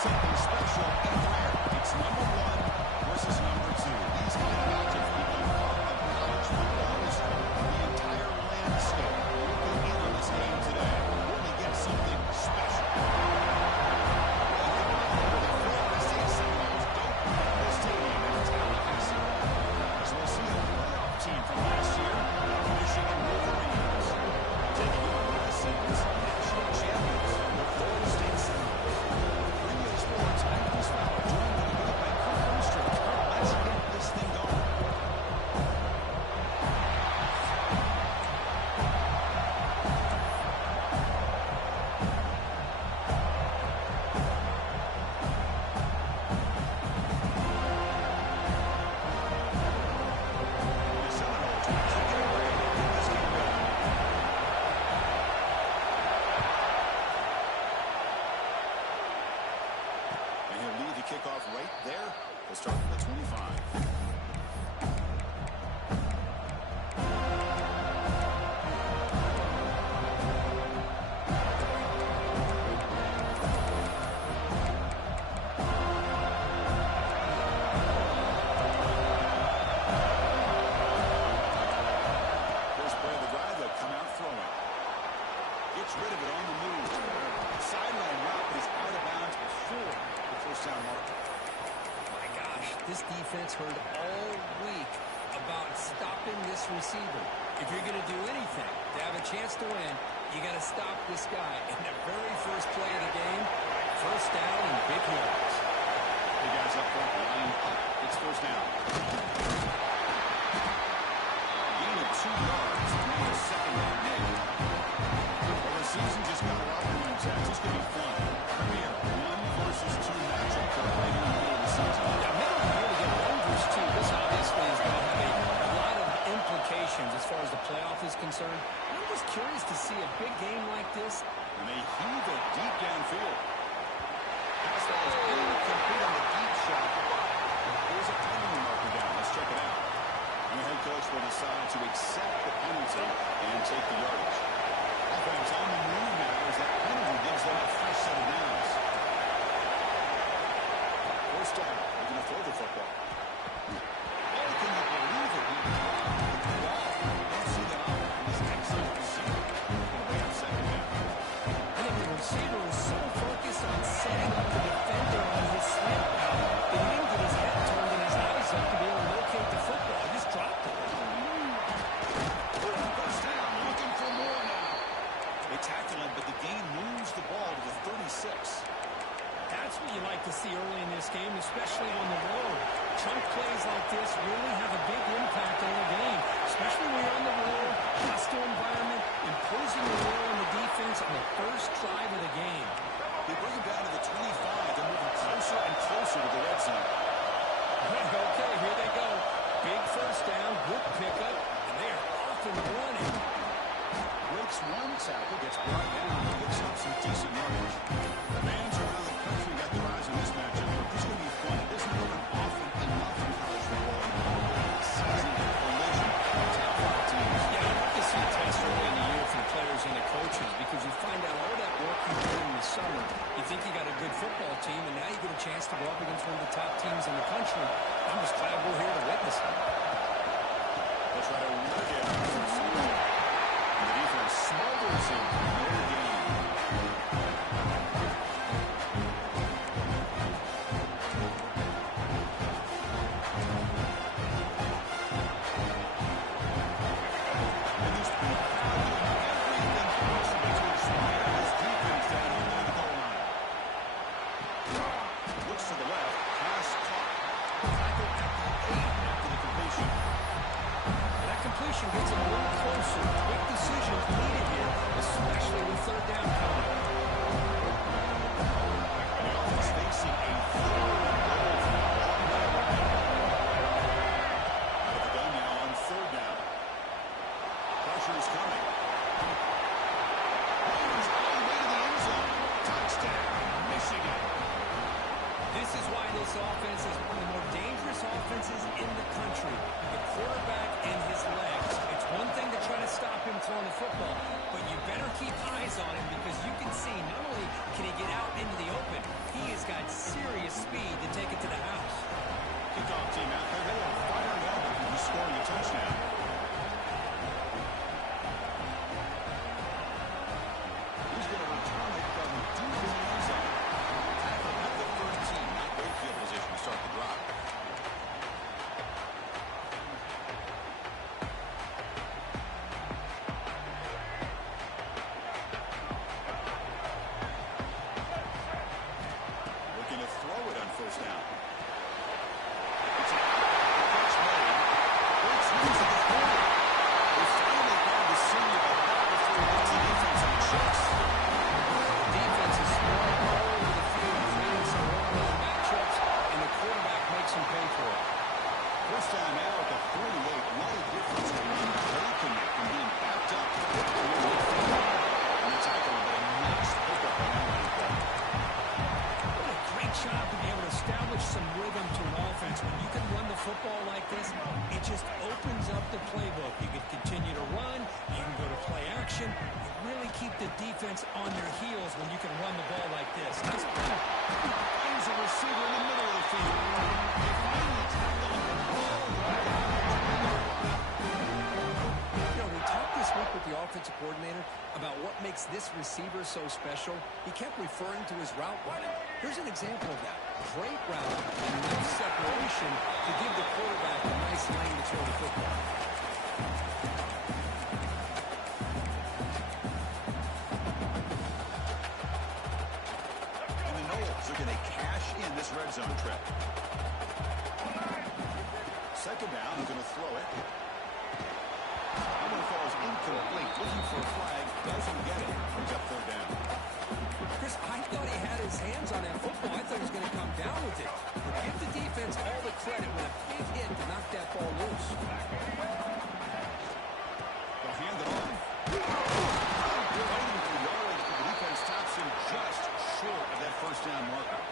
something special and rare. It's number one versus number two. These highlights have become part of college football history. The entire landscape looking in on this game today. Really get something special. Team from last year, the Michigan Wolverines, taking on last season's national champions, the Florida State Seminoles. Radio Sports, I'm Chris Fowler, joined by Kirk Armstrong. Let's get this thing going. Kickoff right there. We'll start from the 25. First play of the drive, they'll come out throwing. Gets rid of it on the move. Sideline route is out of bounds before the first down marker. My gosh, this defense heard all week about stopping this receiver. If you're going to do anything to have a chance to win, you got to stop this guy. In the very first play of the game, first down and big yards. The guys up front line up. It's first down. Gain of 2 yards. Now a second down dig. Well, the season just got a lot of momentum. This could be fun. Premier 1 versus 2 matchup for the right in the middle of the season. Yeah, middle of the year to get 1 versus 2. This obviously is going to have a lot of implications as far as the playoff is concerned. I'm just curious to see a big game like this. And they heave it deep downfield. Pass that is incomplete on the deep shot. There's a penalty marker down. Let's check it out. And the head coach will decide to accept the penalty and take the yardage. Offense on the move now as that penalty gives them a fresh set of downs. First down. They're going to throw the football. Oh, can you believe it? Don't see that often. This excellent receiver. Going to wait on second down. I think the receiver was so focused on setting up the defender on his snap route that he didn't get his head turned and his eyes up to be able to locate the football. He just dropped it. First down. Looking for more now. They tackle him, but the gain moves the ball to the 36. That's what you like to see early in this game, especially on the road. Chunk plays like this really have a big impact on the game, especially when you're on the road, hostile environment, imposing your will on the defense on the first drive of the game. They bring him down to the 25. They're moving closer and closer to the red zone. Okay, here they go. Big first down, good pickup, and they are off and running. Breaks one tackle, gets brought down, picks up some decent yardage. Fans around the country got their eyes on this matchup. This is going to be fun. It doesn't happen often enough in college football. Season collision of top 5 teams. Yeah, I'd like to see a test early in the year for the players and the coaches because you find out all that work you did in the summer. You think you got a good football team, and now you get a chance to go up against one of the top teams in the country. I'm just glad we're here to witness it. They'll try to work it out from somewhere. And the defense smothers him. No gain. And there's been a crowd doing everything possible to inspire this defense down on the goal line. Looks to the left. Pass caught. Tackle at the 8 after the completion. That completion gets him a little closer. Quick decisions needed here, especially with third down coming. And the offense facing a 3rd and goal from the long way. Out of the gun now on 3rd down. Pressure is coming. He's all the way to the end zone. Touchdown, Michigan. This is why this offense is one of the more dangerous offenses in the country. The quarterback and his legs. It's one thing to try to stop him throwing the football, but you better keep eyes on him because you can see not only can he get out into the open, he has got serious speed to take it to the house. Kickoff team out there. They are fired up. He's scoring a touchdown. He's going to return it from deep in the end zone. Tackle at the 13. Not great field position to start the drive. Looking to throw it on first down. It's out. The catch made. Breaks loose at the corner. They finally found the senior of that before he gets the defense on chase. Defense is spread all over the field, creating some one-on-one matchups, and the quarterback makes him pay for it. First down now at the 48. What a difference can make. They connect from being backed up to and the tackle with a nice pickup on that one play. What a great job to be able to establish some rhythm to an offense. When you can run the football like this, it just opens up the playbook. You can continue to run. You can go to play action. You really keep the defense on their heels when you can run the ball like this. Nice play. Finds a receiver in the middle of the field. They finally tackle him. You know, we talked this week with the offensive coordinator about what makes this receiver so special. He kept referring to his route running. Here's an example of that. Great route and enough separation to give the quarterback a nice lane to throw the football. And the Noles are going to cash in this red zone trip. Second down, he's going to throw it. That one falls incomplete. Looking for a flag. Doesn't get it. Brings up third down. Chris, I thought he had his hands on that football. I thought he was going to come down with it. But give the defense all the credit with a big hit to knock that ball loose. They'll hand it on. Fighting for yards, but the defense stops him just short of that first down marker.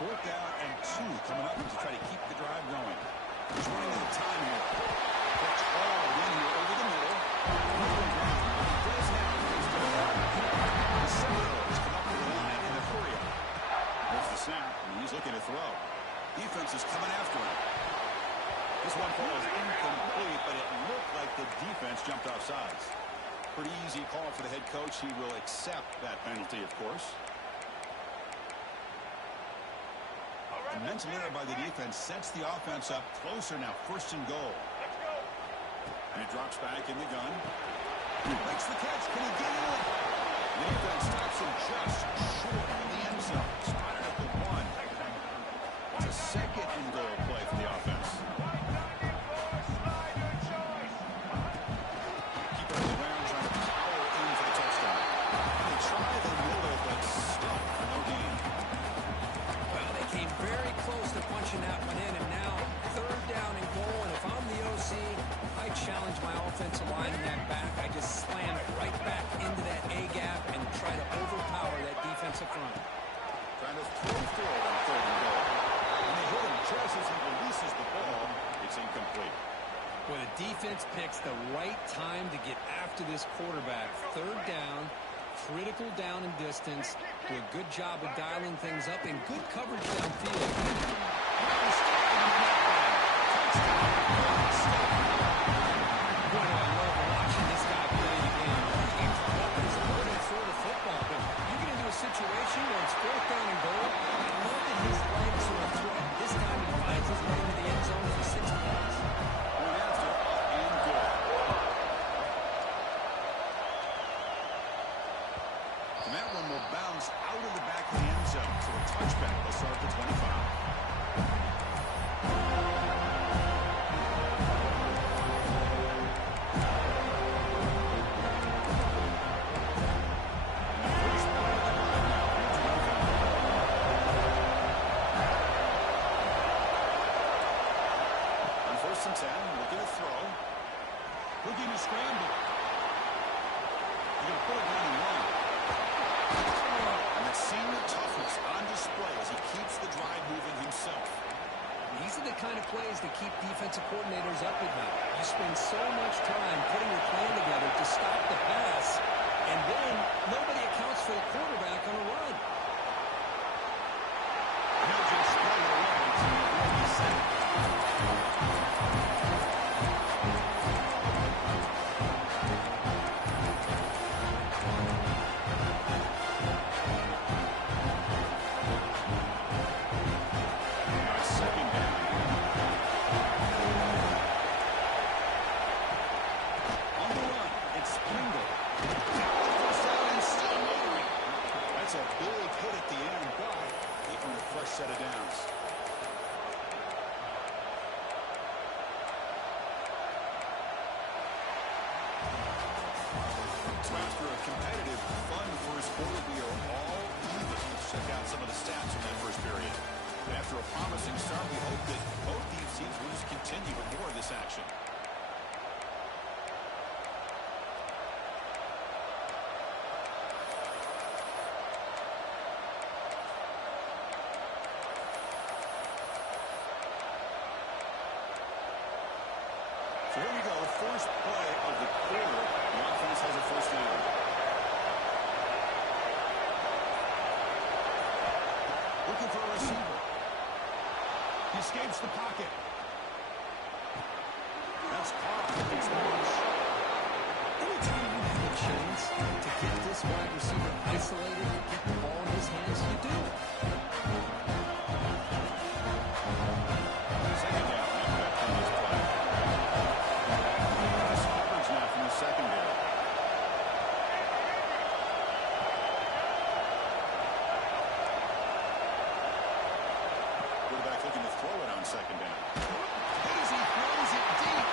Fourth down and 2 coming up to try to keep the drive going. He's running out of time here. Gets all in here over the middle. He does have a first down. The Seminoles come up to the line in a hurry up. There's the snap, and he's looking to throw. Defense is coming after him. This one falls incomplete, but it looked like the defense jumped off sides. Pretty easy call for the head coach. He will accept that penalty, of course. A mental error by the defense sets the offense up closer now. First and goal. And it drops back in the gun. Makes the catch. Can he get it? The defense stops him just short of the end zone. Spotted at the 1. It's a second and goal play for the offense. Keep it on the ground, trying to power in for the touchdown. They try the middle, but still no gain. Well, they came very close to punching that one in, and now third down and goal. And if I'm the OC, I challenge my offensive line in that back. I just slam it right back into that A-gap and try to overpower that defensive front. Trying to throw forward on third and goal. And they hit him just as he releases the ball. It's incomplete. Well, the defense picks the right time to get after this quarterback. Third down, critical down and distance. Do a good job of dialing things up and good coverage downfield. Boy, do I love watching this guy play the game. He caught up in his opponent and throw the football, but you get into a situation where it's fourth down and goal. I love that his legs are a threat. This time he finds his way into the end zone for 6 points. One after, and good. And that one will bounce out of the back of the end zone. So a touchback will start the 25. First and 10, looking to throw. Looking to scramble. He's going to put it down and run. And it's seen the toughness on display as he keeps the drive moving himself. These are the kind of plays that keep defensive coordinators up at night. You spend so much time putting your plan together to stop the pass, and then nobody accounts for the quarterback on a run. first set of downs. So after a competitive, fun first quarter, we are all even. Let's check out some of the stats from that first period. And after a promising start, we hope that both these teams will just continue with more of this action. So here we go, first play of the quarter. The offense has a first down. Looking for a receiver. He escapes the pocket. That's caught. It's Marsh. Anytime you have a chance to get this wide receiver isolated and get the ball in his hands, you do. Second down after that previous play. Nice coverage now from the secondary. Quarterback looking to throw it on second down. As he throws it deep.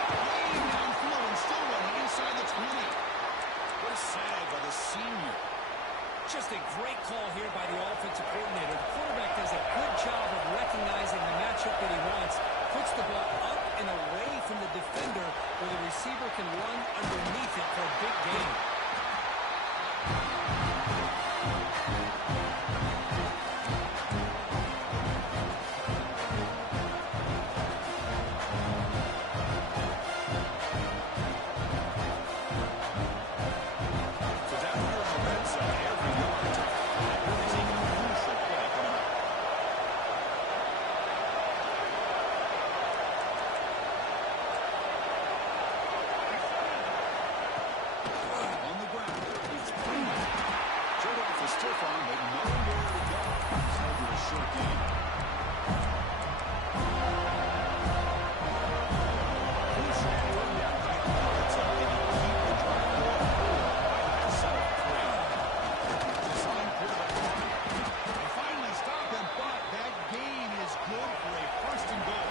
Way downfield and still running inside the 20. What a save by the senior. Just a great call here by the offensive coordinator. The quarterback does a good job of recognizing the matchup that he wants. Puts the ball up and away from the defender where the receiver can run underneath it for a big gain. So down here in the red zone, every yard to really take a crucial play coming up. On the ground, it's Freeman. Showed off the stiff arm, but nowhere to go. It's over a short game. Crucial third down by the Pirates. Can he keep the drive going? Set up three. Design quarterback run. They finally stop him, but that gain is good for a first and goal.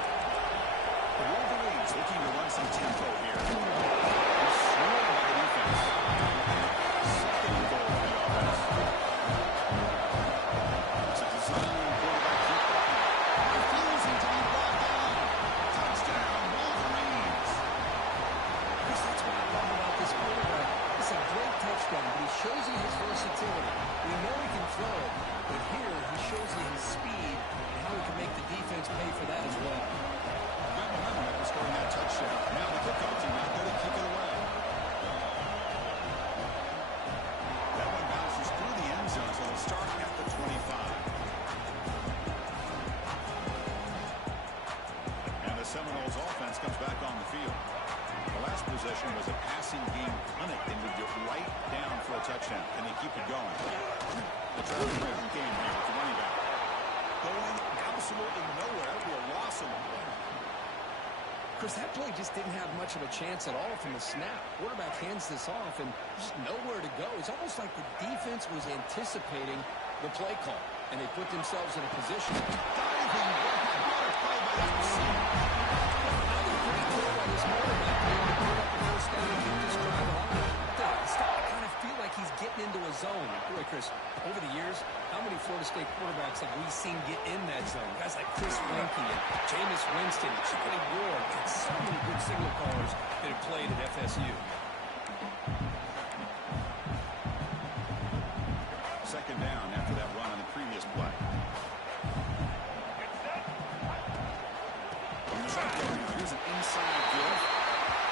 The Wolverines looking to run some tempo here. Slow by the defense. Second and goal for the offense. It's a design quarterback keep. Refusing to be brought down. Touchdown, Wolverines. Chris, that's what I love about this quarterback. It's a great touchdown, but he shows you his versatility. We know he can throw it, but here he shows you his speed and how he can make the defense pay for that as well. Got momentum after scoring that touchdown. Now the kickoff team out there to kick it away. That one bounces through the end zone, so they'll start at the 25. And the Seminoles offense comes back on the field. The last possession was a passing game clinic. They moved it right down for a touchdown. Can they keep it going? The traveling run game here with the running back. Going absolutely nowhere. It'll be a loss in the play. Chris, that play just didn't have much of a chance at all from the snap. Quarterback hands this off and just nowhere to go. It's almost like the defense was anticipating the play call, and they put themselves in a position. Diving. What a play by that receiver. Another great play by this quarterback to be able to put up the first down and keep this drive alive. It's starting to kind of feel like he's getting into a zone. Boy, Chris, over the years, how many Florida State quarterbacks have we seen get in that zone? Guys like Chris Weinke and Jameis Winston, Charlie Ward, and so many good signal callers that have played at FSU. Second down after that run on the previous play. From the shotgun now, here's an inside give.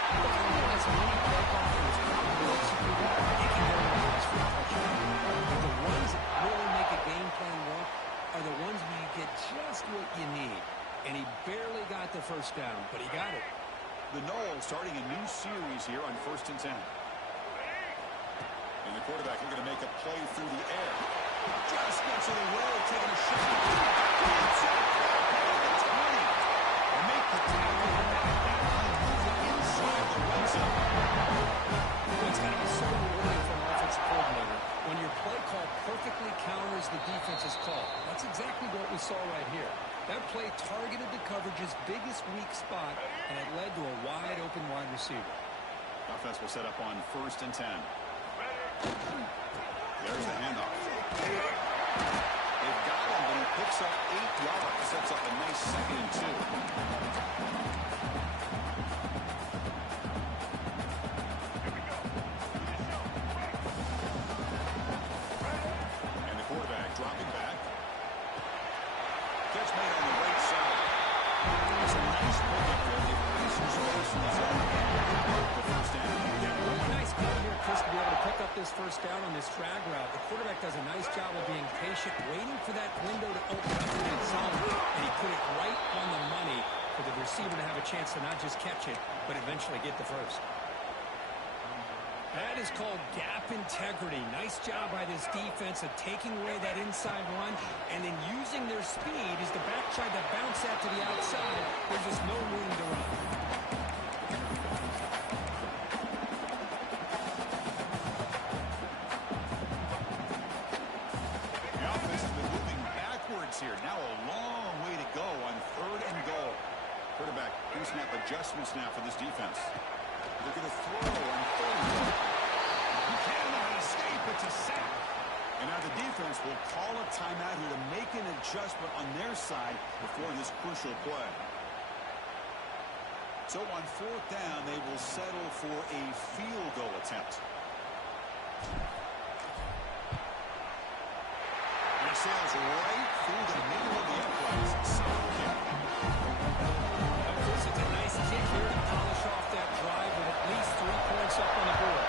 Look, I don't know as many play callers probably execute that. They can go on this for a touchdown. But the ones that really make a game plan work are the ones where you get just what you need. And he barely got the first down, but he got it. The Noles starting a new series here on 1st and 10. And the quarterback looking to make a play through the air. Just gets it away, taking a shot. Gets it. The 20. They make the tackle. That time moves it inside the red zone. It's got to be so rewarding for an offensive coordinator when your play call perfectly counters the defense defense is called. That's exactly what we saw right here. That play targeted the coverage's biggest weak spot, and it led to a wide-open wide receiver. Offense will set up on 1st and 10. There's the handoff. They've got him, but he picks up 8 yards. Sets up a nice 2nd and 2. And the quarterback dropping back. Catch made on the right side. It's a nice pickup there. They ice space in the zone. The first down. Nice call here, Chris, to be able to pick up this first down on this drag route. The quarterback does a nice job of being patient, waiting for that window to open up in the zone, and he put it right on the money for the receiver to have a chance to not just catch it, but eventually get the first. That is called gap integrity. Nice job by this defense of taking away that inside run and then using their speed as the back tried to bounce that to the outside. There's just no room to run. The offense has been moving backwards here. Now a long way to go on 3rd and goal. Quarterback pre-snap adjustments now for this defense. Look at the throw on 3rd and goal. He cannot escape. It's a sack. And now the defense will call a timeout here to make an adjustment on their side before this crucial play. So on 4th down, they will settle for a field goal attempt. And it sails right through the middle of the uprights. Solid kick. It's a nice kick here to polish off that drive with at least 3 points up on the board.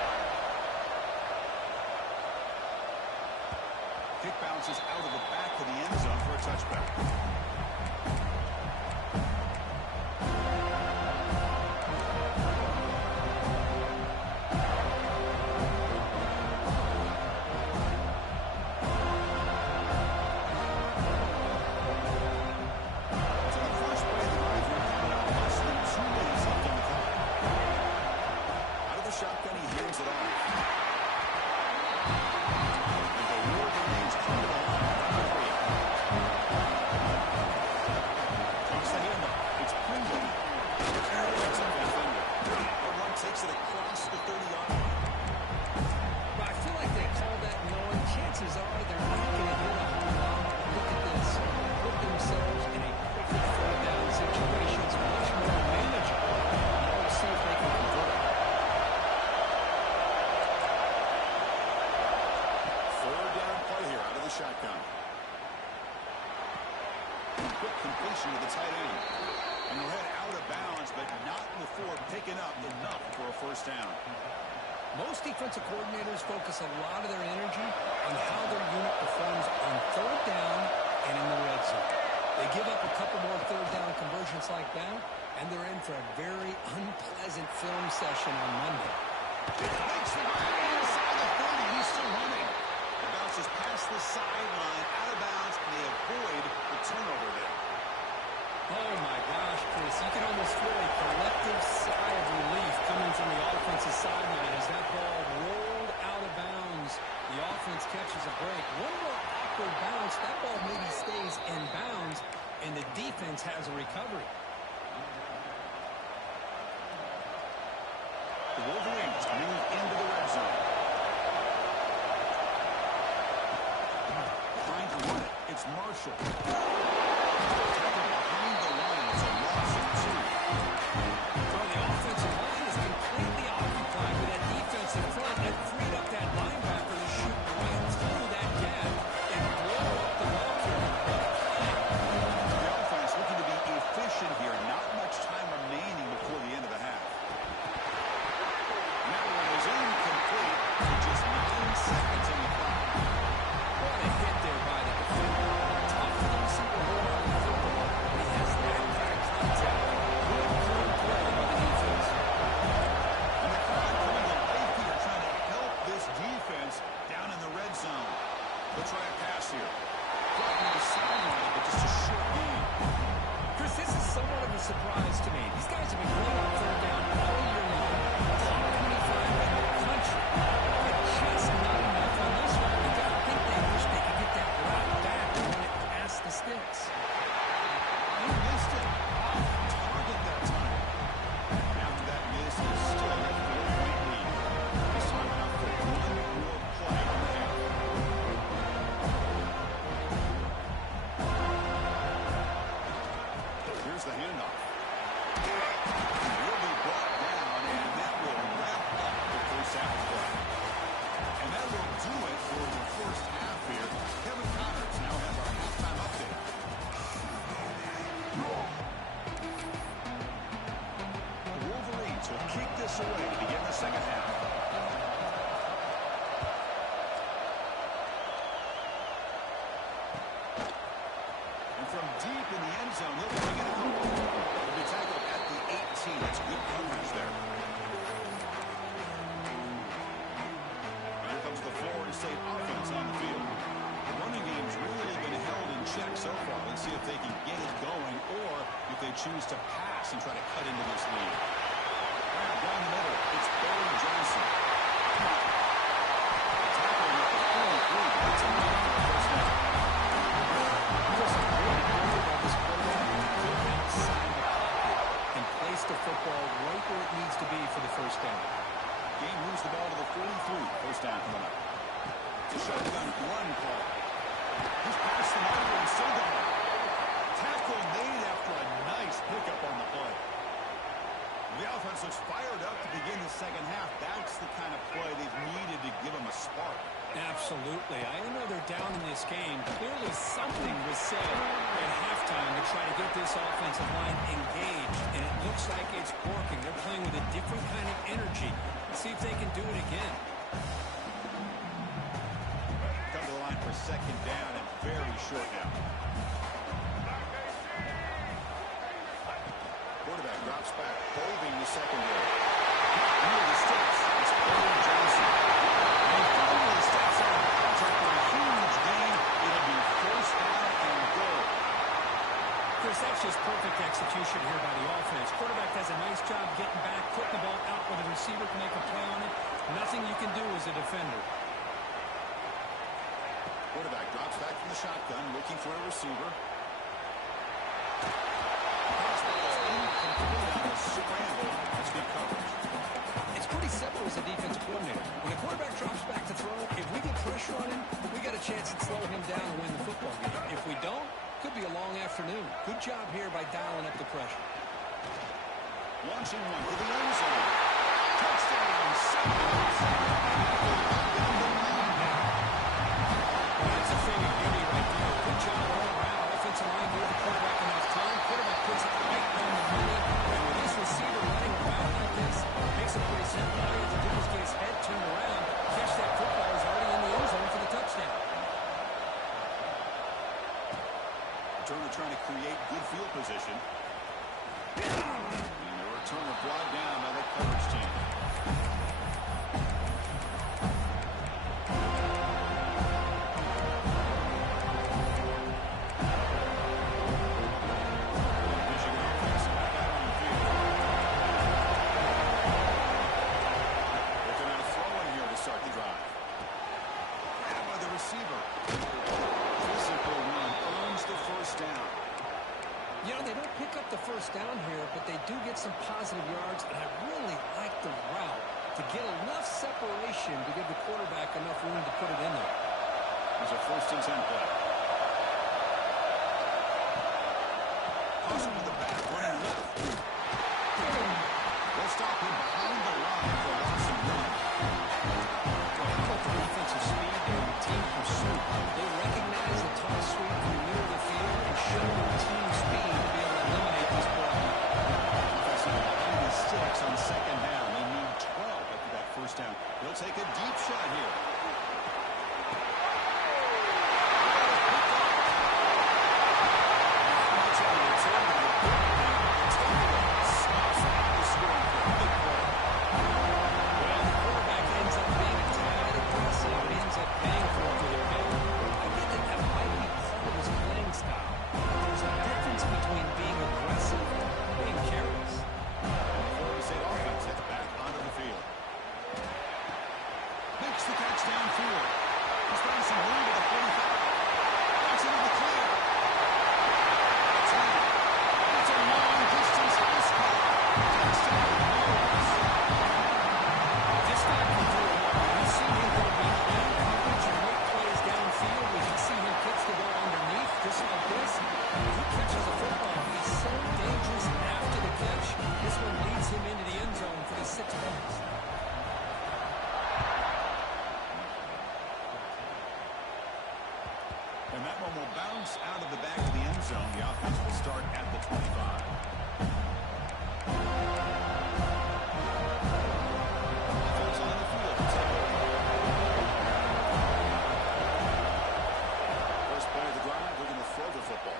Kick bounces out of the back of the end zone for a touchback. Shotgun. Quick completion to the tight end. And he'll head out of bounds, but not before picking up enough for a first down. Most defensive coordinators focus a lot of their energy on how their unit performs on 3rd down and in the red zone. They give up a couple more 3rd down conversions like that, and they're in for a very unpleasant film session on Monday. Makes the play inside the 30. He's still running. Bounces past the sideline, out of bounds, and they avoid the turnover there. Oh, my gosh, Chris. You can almost feel a collective sigh of relief coming from the offensive sideline as that ball rolled out of bounds. The offense catches a break. One more awkward bounce. That ball maybe stays in bounds, and the defense has a recovery. The Wolverines move into the red zone. Trying to run it. It's Marshall. Behind the line. It's a loss of 2. So the offensive line is completely occupied with that defense in front that freed up that linebacker to shoot right through that gap and blow up the ball carrier. The offense looking to be efficient here. Not much time remaining before the end of the half. That one is incomplete with just 9 seconds on the clock. What a hit there by the defender. Tough for the receiver to hold on to the football. He has that kind of contact. Good play by the from deep in the end zone. He'll bring it out. He'll be tackled at the 18. That's good coverage there. Here comes the Florida State offense on the field. The running game's really been held in check so far. Let's see if they can get it going or if they choose to pass and try to cut into this lead. Down the middle, it's Barry Johnson. Tackling at the 43. That's a lead for the first down. Just a great move by this quarterback to get outside the pocket and place the football right where it needs to be for the first down. Game moves the ball to the 43. First down coming up. It's a shotgun run call. He's past the marker and still going. Tackle made after a nice pickup on the play. The offense looks fired up to begin the second half. That's the kind of play they've needed to give them a spark. Absolutely. I know they're down in this game. Clearly something was said at halftime to try to get this offensive line engaged, and it looks like it's working. They're playing with a different kind of energy. Let's see if they can do it again. Come to the line for second down and very short now. Quarterback drops back, holding the secondary. Near the steps, it's Barry Johnson. And finally the steps on the bounce after a huge gain. It'll be first down and goal. Chris, that's just perfect execution here by the offense. Quarterback does a nice job getting back, putting the ball out where the receiver can make a play on it. Nothing you can do as a defender. Quarterback drops back from the shotgun, looking for a receiver. That's good coverage. It's pretty simple as a defensive coordinator. When a quarterback drops back to throw, if we get pressure on him, we got a chance to slow him down and win the football game. If we don't, could be a long afternoon. Good job here by dialing up the pressure. Launching one to the end zone. Touchdown, That's a thing of beauty right there. Good job all around. Offensive line gave the quarterback enough time. Quarterback puts it right on the money. And with this receiver running around like this, makes it pretty simple. All you have to do is get his head turned around, catch that football. He's already in the end zone for the touchdown. Returner trying to create good field position. And the returner brought down by the coverage team. Down here, but they do get some positive yards, and I really like the route to get enough separation to give the quarterback enough room to put it in there. There's a 1st and 10 play. Caution to the back, running left. They'll stop him behind the line for a loss and run. Well, how about the defensive speed and the team pursuit? They recognize the toss sweep from the middle of the field and show their team speed to be able to eliminate this problem. Behind the 6 on second down. They need 12 after that first down. They'll take a deep shot here. And that one will bounce out of the back of the end zone. The offense will start at the 25. Offense on the field to take over. First play of the drive, looking to throw the football.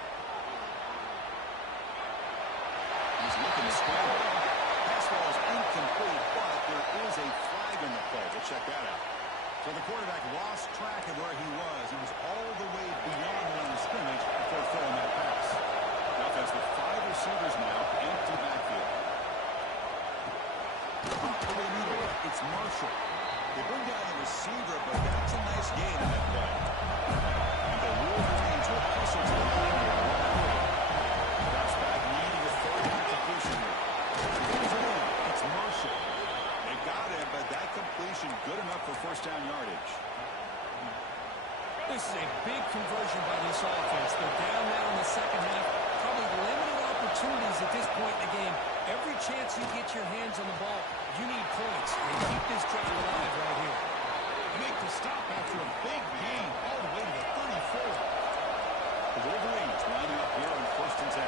chance you get your hands on the ball, you need points. And keep this drive alive right here. Make the stop after a big gain all the way to the 34. The Wolverines lining up here on 1st and 10.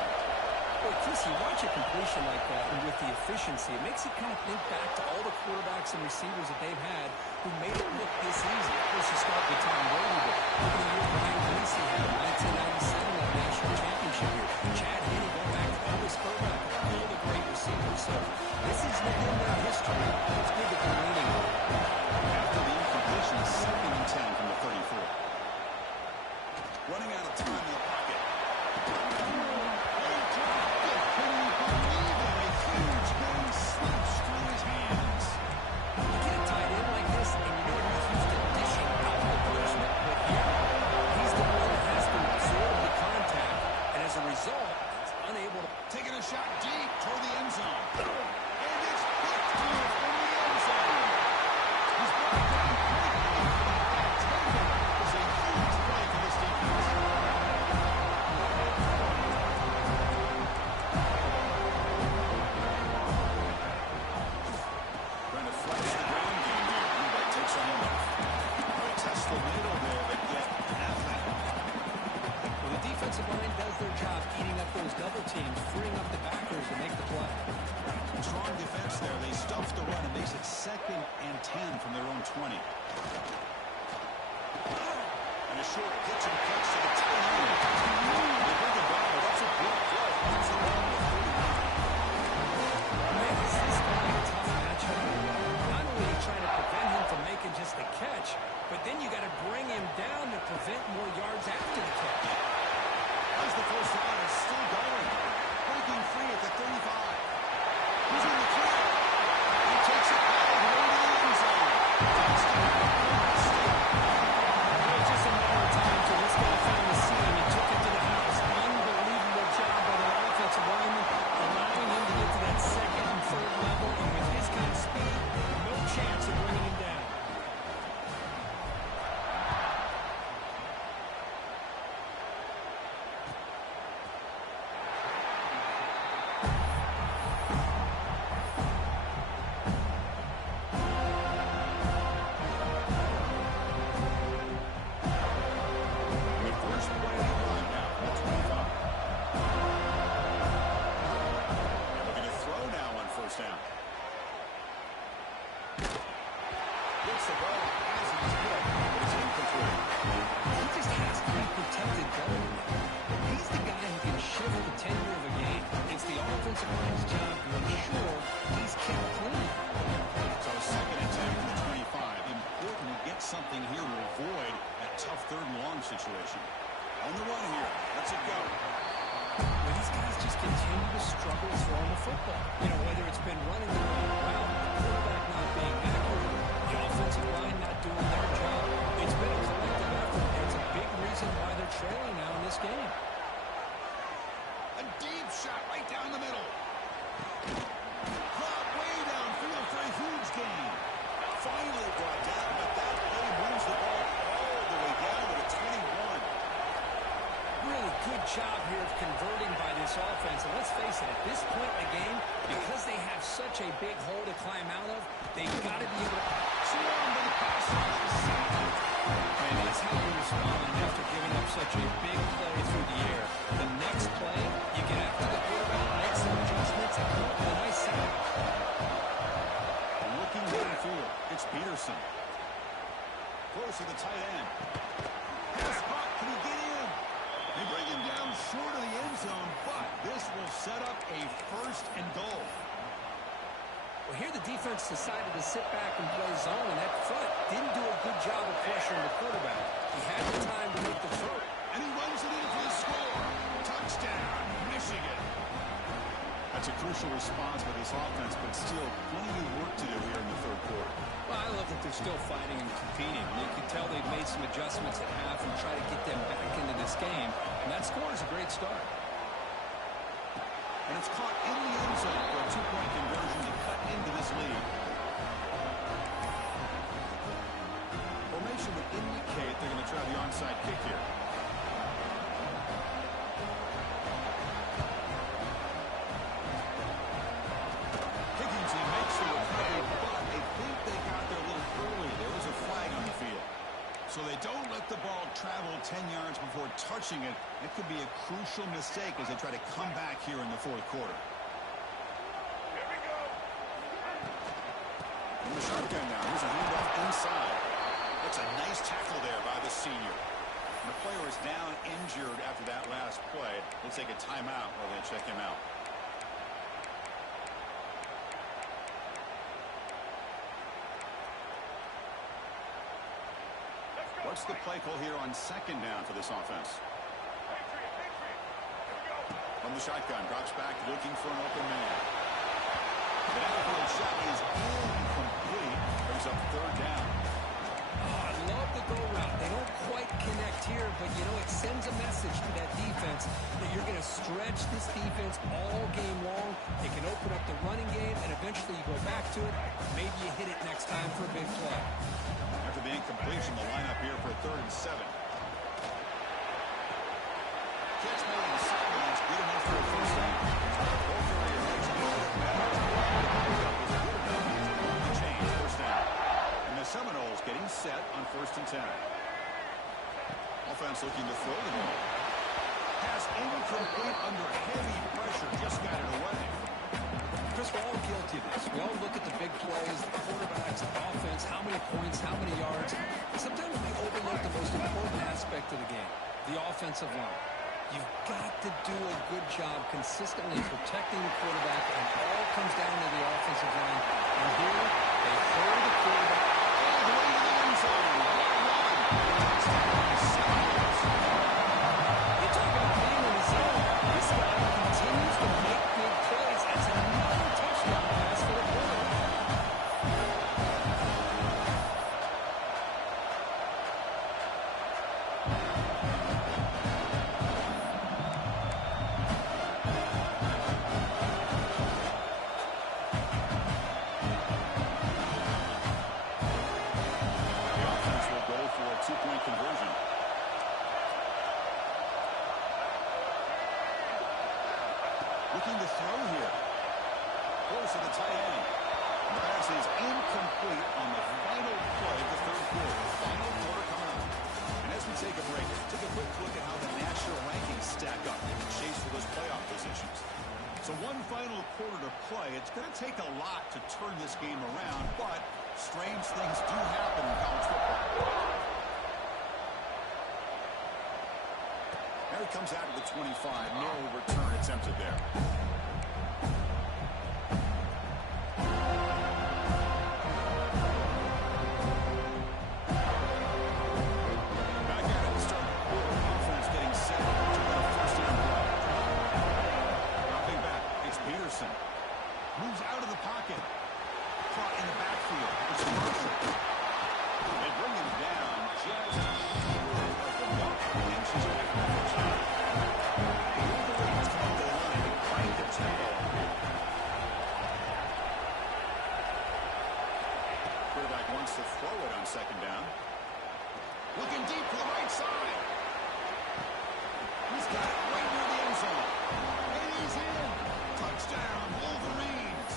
Well, Chris, you watch a completion like that, and with the efficiency, it makes you kind of think back to all the quarterbacks and receivers that they've had who made it look this easy. Of course, you start with Tom Brady, but look at the year Brian Greasy had in 1997, that national championship here. Chad Henne going back to Elvis Burbank, all the great receivers. So this is within their history. It's good that they're leaning on it. After the incompletion, 2nd and 10 from the 34. Running out of time in the pocket. Taking a shot deep toward the end zone. And it's hooked here in the end zone. He's brought down quickly. That tackle is a huge play for this defense. Trying to flex the ground game here. That takes a handoff. Trying to test the middle there, but yet half that. Well, the defensive line does their job eating up those double teams, freeing up the backers to make the play. Strong defense there. They stuff the run and makes it 2nd and 10 from their own 20. And a short pitch and catch to the tight end. They bring it down. That's a big play. That's a long way. Man, is this guy a tough matchup? Not only are you trying to prevent him from making just the catch, but then you got to bring him down to prevent more yards after the catch. As the first down is still going. Breaking free at the 35. He's in the clear. He takes it all the way to the end zone. It's just a matter of time till this guy found the seam and took it to the house. Unbelievable job by the offensive lineman, allowing him to get to that 2nd and 3rd level. And with his kind of speed, no chance of bringing him down. Something here to avoid that tough 3rd and long situation. On the run here. Let's it go. Well, these guys just continue to struggle throwing the football. You know, whether it's been running the wrong route, the quarterback not being accurate, the offensive line not doing their job. It's been a collective effort, and it's a big reason why they're trailing now in this game. A deep shot right down the middle. Caught way downfield for a huge gain. Finally brought down, but that play moves the ball all the way down to the 21. Really good job here of converting by this offense. And let's face it, at this point in the game, because they have such a big hole to climb out of, they've got to be able to swarm to the pass rush. And that's how you respond after giving up such a big play through the air. The next play, you get after the quarterback, make some adjustments, and come up with a nice sack. Looking downfield, it's Peterson. Close to the tight end. Pass caught. Can he get in? They bring him down short of the end zone, but this will set up a 1st and goal. Well, here the defense decided to sit back and play zone, and that front didn't do a good job of pressuring the quarterback. He had the time to make the throw. And he runs it in for the score. Touchdown, Michigan. That's a crucial response by this offense, but still plenty of work to do here in the 3rd quarter. Well, I love that they're still fighting and competing. You can tell they've made some adjustments at half and try to get them back into this game. And that score is a great start. And it's caught in the end zone for a 2-point conversion to cut into this lead. Formation would indicate they're going to try the onside kick here. ball traveled 10 yards before touching it. It could be a crucial mistake as they try to come back here in the fourth quarter. Here we go. From the shotgun now. Here's a handoff inside. That's a nice tackle there by the senior. The player is down injured after that last play. We'll take a timeout while they check him out. What's the play call here on second down for this offense? From the shotgun, drops back, looking for an open man. The downfield shot is incomplete. Brings up third down. Oh, I love the go route. They don't quite connect here, but, you know, it sends a message to that defense that you're going to stretch this defense all game long. It can open up the running game, and eventually you go back to it. Maybe you hit it next time for a big play. After the incompletion, the lineup here for 3rd and 7. Catch made on the sidelines, good enough for a first down. Both area heads and all that matters. Was good enough to change first down. And the Seminoles getting set on 1st and 10. Offense looking to throw the ball. Pass incomplete under heavy pressure, just got it away. Chris, we're all guilty of this. We all look at the big plays, the quarterbacks, the offense, how many points, how many yards. Sometimes we overlook the most important aspect of the game, the offensive line. You've got to do a good job consistently protecting the quarterback, and it all comes down to the offensive line. And here, they hold the quarterback all the way to the end zone. You talk about being in the zone. This guy continues to make big plays. That's another touchdown pass for the quarterback. The offense will go for a 2-point conversion. Looking to throw here. Close to the tight end. The pass is incomplete on the final play of the 3rd quarter. Final quarter coming up. And as we take a break, take a quick look at how the national rankings stack up in the chase for those playoff positions. So one final quarter to play. It's going to take a lot to turn this game around, but strange things do happen in college football. There he comes out of the 25. No return attempted there. Back at it to start the quarter. Offense getting set to run a first down play. Dropping back. It's Peterson. Moves out of the pocket. Caught in the backfield. It's Marshall. They bring him down just short of the mark. Inches back from the first down. The Wolverines come up the line and crank the tempo. Quarterback wants to throw it on second down. Looking deep to the right side. He's got it right near the end zone. And he's in. Touchdown, Wolverines.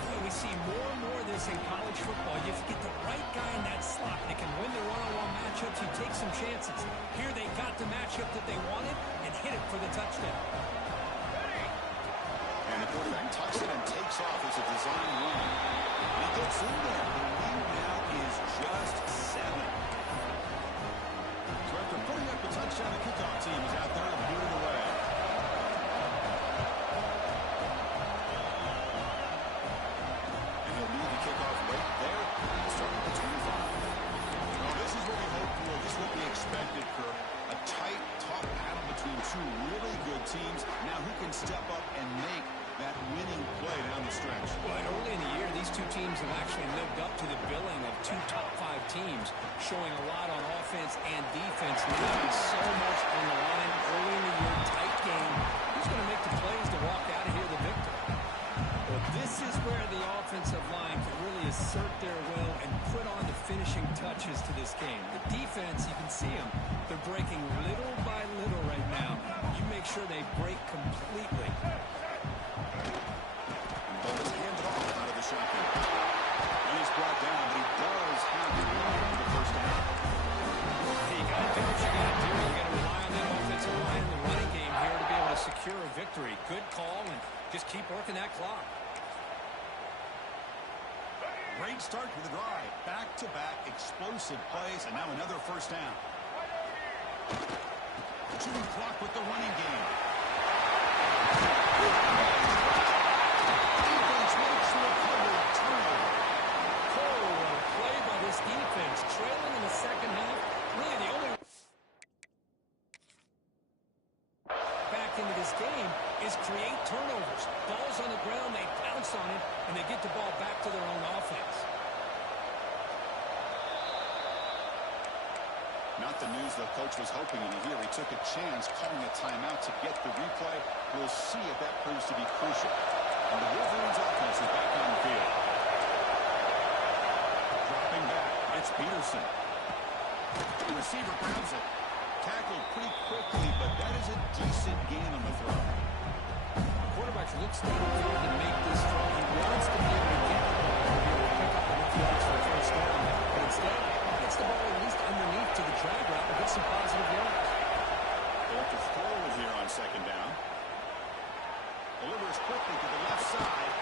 Boy, we see more and more of this in college football. You get the right guy in that slot. They can win the one-on-one matchups. You take some chances. Here they got the matchup that they wanted and hit it for the touchdown. And the quarterback tucks it and takes off as a design run. And he gets in there. The lead now is just 7. So after putting up the touchdown, the kickoff team is out there to boot it away. And he'll lead the kickoff right there. We'll start with the 25. Well, this is what we hoped for. This is what we expected, Kirk. A tight, tough battle between two really good teams. Now who can step up and make that winning play down the stretch? Well, early in the year, these two teams have actually lived up to the billing of 2 top-5 teams, showing a lot on offense and defense. Now so much on the line early in the year, tight game. Who's going to make the plays to walk out of here the victor? Well, this is where the offensive line can really assert their will and put on the finishing touches to this game. The defense, you can see them. They're breaking little by little right now. You make sure they break completely. Ball is handed off out of the shotgun. And he's brought down, but he does have the first down. working that clock. Great start to the drive. Back-to-back explosive plays, and now another first down. Chewing clock with the running game. Defense makes the recovery. Turnover. Oh, what a play by this defense. Trailing in the second half. Really the only back into this game is create turnovers. Ball's on the ground, they pounce on it, and they get the ball back to their own offense. Not the news the coach was hoping to hear. He took a chance calling a timeout to get the replay. We'll see if that proves to be crucial. And the Wolverines offense is back on the field. Dropping back, it's Peterson. The receiver grabs it. Tackled pretty quickly, but that is a decent gain on the throw. The quarterback looks downfield to make this throw. He wants to be able to get the ball to be able to pick up enough yards for a first down. But instead, he gets the ball at least underneath to the drag route and gets some positive yards. They'll have to throw it here on second down. Delivers quickly to the left side.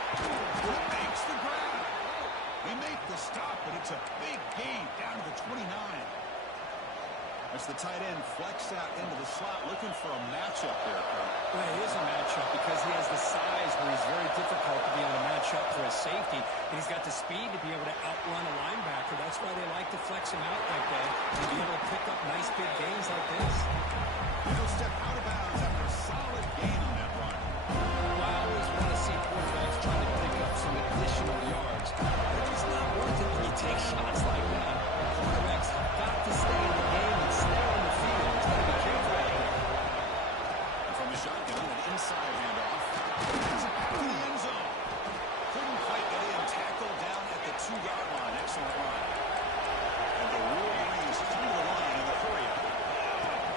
He makes the grab. They make the stop, but it's a big gain down to the 29. As the tight end flex out into the slot, looking for a matchup there. Well, it is a matchup because he has the size where he's very difficult to be on a matchup for a safety. And he's got the speed to be able to outrun a linebacker. That's why they like to flex him out like that and be able to pick up nice big gains like this. He'll step out of bounds after a solid gain on that run. Well, I always want to see quarterbacks trying to pick up some additional yards. They're just not worth it when you take shots like that. Quarterbacks have got to stay in the game and stay on the field. He's got to be careful out here. And from the shotgun, an inside handoff. He's back to the end zone. Couldn't quite get in. Tackled down at the 2-yard line. Excellent run. And the Wolverines through the line in the hurry up.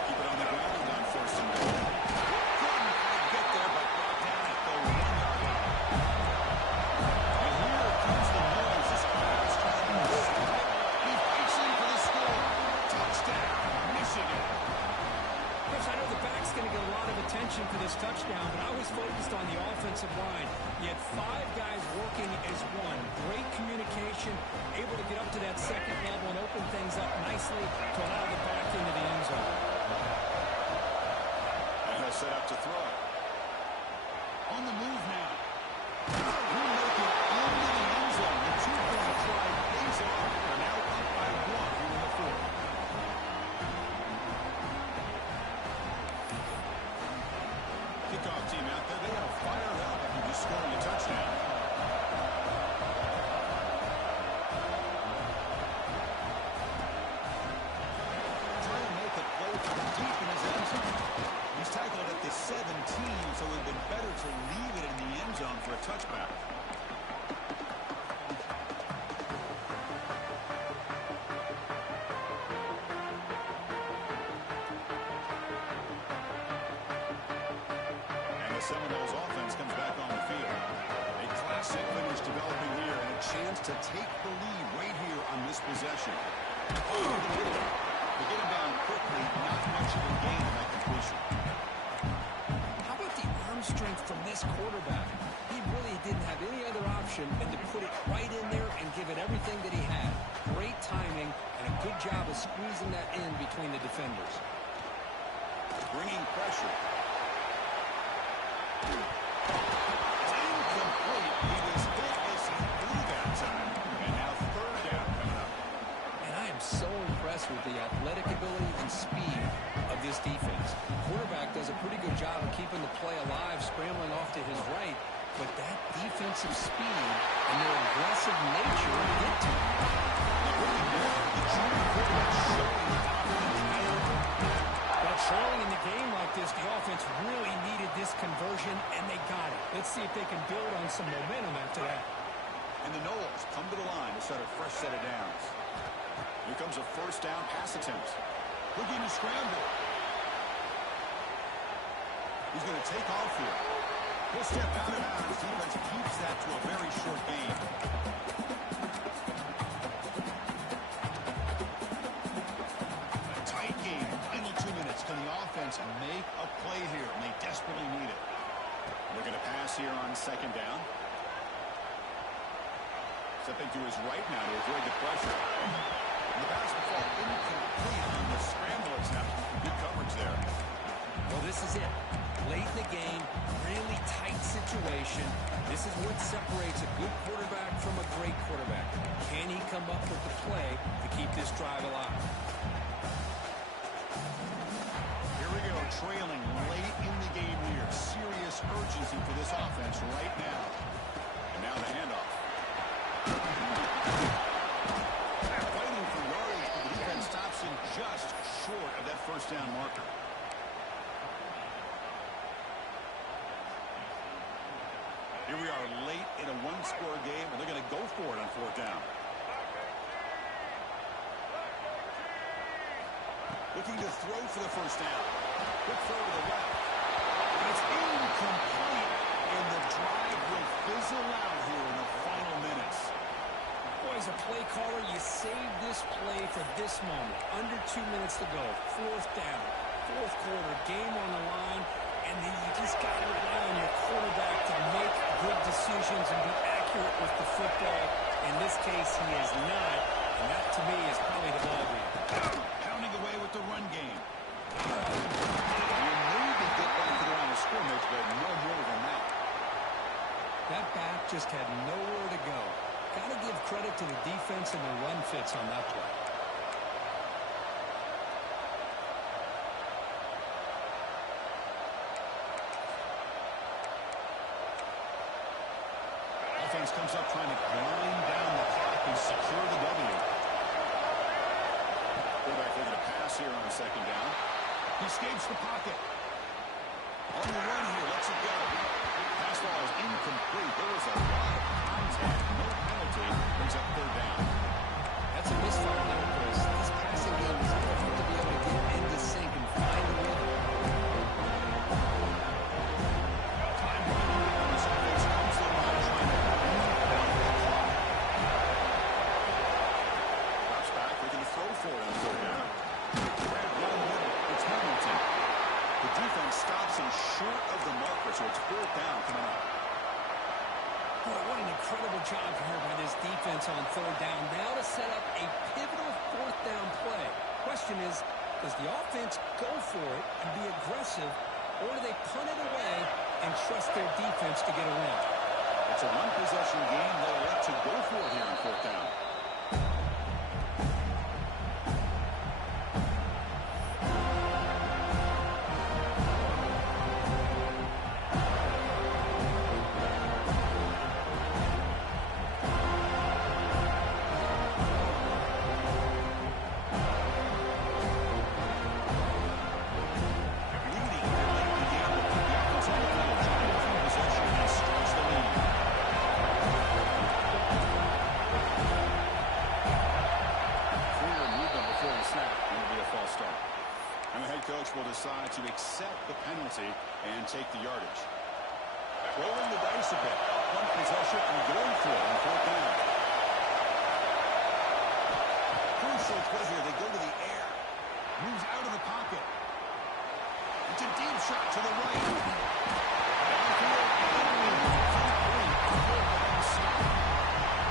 Keep it on the ground on first and goal. Couldn't quite get there, but brought down at the 1-yard line. And here comes the noise. This crowd is trying to stop it. He's racing for the score. Touchdown, Michigan. Coach, I know the back's going to get a lot of attention for this touchdown, but I was focused on the offensive line. You had 5 guys working as one. Great communication, able to get up to that second level and open things up nicely to allow the back into the end zone. And he'll set up to throw. On the move now. We'll make it into the end zone. The 2-point try pays off. They're now up by 1 here in the fourth. Kickoff team out there. They are fired up after just scoring a touchdown. Trying to make a play from deep in his end zone. He's tackled at the 17, so it would have been better to leave it in the end zone for a touchback. And the Seminoles offense comes back on the field. A classic finish developing here and a chance to take the lead right here on this possession. They get him down quickly, not much of a gain in that completion. How about the arm strength from this quarterback? He really didn't have any other option than to put it right in there and give it everything that he had. Great timing and a good job of squeezing that in between the defenders. Bringing pressure. It's incomplete. He was hit as he threw that time. And now third down coming up. And I am so impressed with the athletic ability and speed of this defense. The quarterback does a pretty good job of keeping the play alive, scrambling off to his right, but that defensive speed and their aggressive nature get to him. Well, trailing in the game like this, the offense really needed this conversion, and they got it. Let's see if they can build on some momentum after that. And the Noles come to the line to start a fresh set of downs. Here comes a first down pass attempt. Looking to scramble. He's going to take off here. He'll step out of bounds. Defense keeps that to a very short gain. A tight game. Final 2 minutes. Can the offense make a play here? And they desperately need it. Looking to pass here on second down. Stepping to his right now to avoid the pressure. And the pass will fall incomplete on the scramble attempt. Good coverage there. Well, this is it. Late in the game, really tight situation. This is what separates a good quarterback from a great quarterback. Can he come up with the play to keep this drive alive? Here we go, trailing late in the game here. Serious urgency for this offense right now. And now the handoff. Fighting for yardage, but the defense stops him just short of that first down marker. Here we are late in a one-score game, and they're going to go for it on fourth down. Looking to throw for the first down. Quick throw to the left. And it's incomplete, and the drive will fizzle out here in the final minutes. Boy, as a play caller, you save this play for this moment. Under 2 minutes to go. Fourth down. Fourth quarter. Game on the line. And then you just got to rely on your quarterback to make good decisions and be accurate with the football. In this case, he is not. And that, to me, is probably the ballgame. Pounding away with the run game. You maybe get back to the line of scrimmage, but no more than that. That back just had nowhere to go. Got to give credit to the defense and the run fits on that play. Offense comes up trying to grind down the clock and secure the W. Quarterback looking to pass here on second down. He escapes the pocket. On the run here, lets it go. Pass ball is incomplete. There was a lot of contact. No penalty. Brings up third down. That's a misfire there, Chris. This passing game is important to be able to get into sync and find a rhythm. Time running down. This offense comes to the line trying to grind down the clock. Drops back. Looking to throw for it on third down. Red one middle. It's Hamilton. The defense stops him short of the marker, so it's fourth down coming up. Boy, what an incredible job here by this defense on third down. Now to set up a pivotal fourth down play. Question is, does the offense go for it and be aggressive, or do they punt it away and trust their defense to get a win? It's a one-possession game. They'll elect to go for it here on fourth down. Will decide to accept the penalty and take the yardage. Rolling the dice a bit. One possession and going for it on fourth down. Crucial play here. They go to the air. Moves out of the pocket. It's a deep shot to the right. Downfield.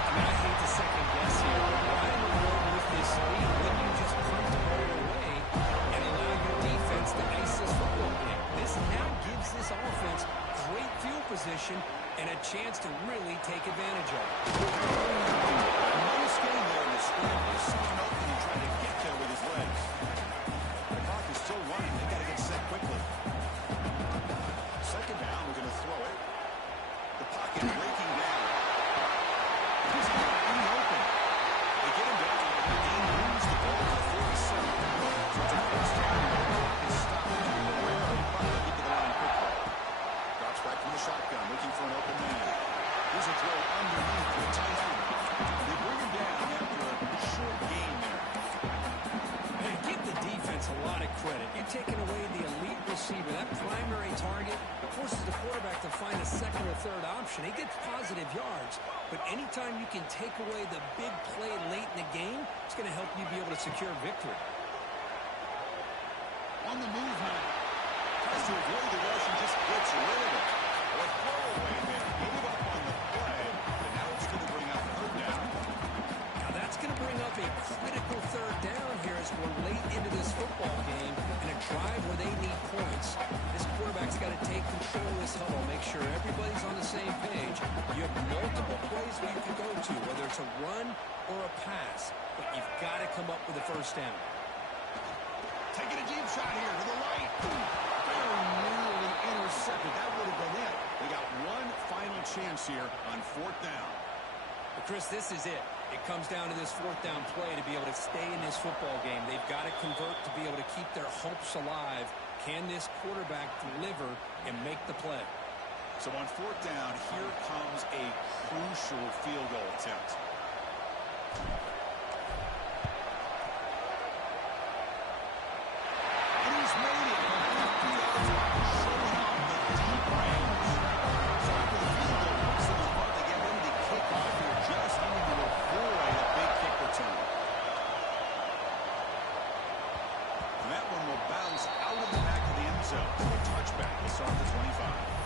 I mean, I hate to second guess here, but why in the world with this lead wouldn't you just punt the ball away and allow your defense to ice this football game? This now gives this offense great field position and a chance to really take advantage of it. Nice game there in the scramble. He's seeing open and trying to get there with his legs. The clock is still running. They've got to get set quickly. Second down, we're going to throw it. The pocket breaking down. He's got in the open. They get him down. The game moves the ball to 47. So it's a first down. He's stopped. Get to the line quickly. Drops back from the shotgun, looking for an open man. Here's a throw underneath the tight end. They bring him down after a short gain there. And give the defense a lot of credit. You're taking away the elite receiver, that primary target, forces the quarterback to find a second or third option. He gets positive yards, but anytime you can take away the big play late in the game, it's going to help you be able to secure victory. On the move now. Tries to avoid the rush and just gets rid of it. into this football game in a drive where they need points. This quarterback's got to take control of this huddle, make sure everybody's on the same page. You have multiple plays where you can go to, whether it's a run or a pass, but you've got to come up with a first down. Taking a deep shot here to the right. Very nearly intercepted. That would have been it. They got one final chance here on fourth down. But Chris, this is it. It comes down to this fourth down play to be able to stay in this football game. They've got to convert to be able to keep their hopes alive. Can this quarterback deliver and make the play? So on fourth down, here comes a crucial field goal attempt. And he's made it from 50 yards out, showing off the deep range. So after the field goal puts them in front, they get ready to kick off here, just needing to avoid a big kick return. And that one will bounce out of the back of the end zone for a touchback. They start the 25.